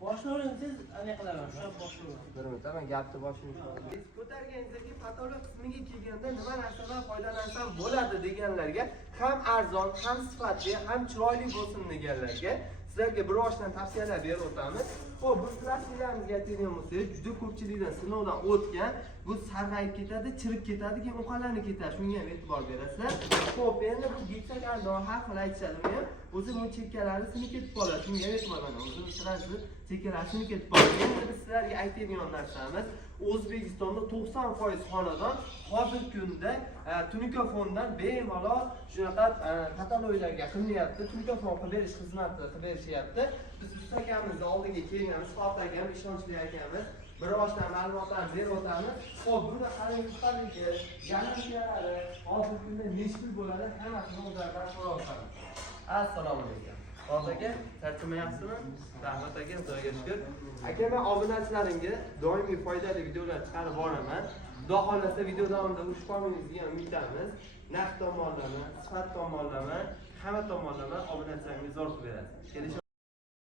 Boshlovring siz ana qilaman, shu boshlovring. Bir minut, men gapni boshlayman. Ko'targaningizdagi patolog qismiga kelganda nima narsadan foydalansam bo'ladi deganlarga, ham arzon, ham sifatli, ham chiroyli bo'lsin deganlarga sizlarga bir oshdan tavsiyalar berib o'tamiz. Xo'p, biz plastiklarimizga aytadigan bo'lsak, juda ko'pchilikdan sinovdan o'tgan, bu sarg'ayib ketadi, chirib ketadi, keyin uqalanib ketadi. Shunga ham e'tibor berasizlar. Xo'p, endi bu gipsokardon har xil aytishadi, o'zi bu chekkalari sinib ketib qoladi. Shunga ham e'tibor beramiz. O'zi sirasi chekkalari sinib ketib qoladi. Endi biz sizlarga aytadigan narsamiz, O'zbekistonda 90% xonadon hozirgi kunda tunikafondan bemalol shunaqa kataloglarga qilinyapti, tunikafon qilib berish xizmati qilib berishyapti. Biz ustakamizning oldiga kelganmiz, Fatih akam, ishonchli akamiz, bir oshdan ma'lumotlarni berib o'tamiz. Xo'p, buni qaringiz, garantiyalari hozirgi kunda necha pul bo'ladi, hammasini o'zlaridan so'rayapmiz. Assalomu alaykum. Fatih aka, charchamayapsizmi? Rahmat aka, Xudoga shukr. Aka, men obunachilarimga doimiy foydali videolar chiqarib boraman. Xudo xolasa video davomida ushbu qolmaysiz degan umiddamiz. Narx tomonlama, sifat tomonlama, hamma tomonlama obunachilarimga zo'r qilib berasiz.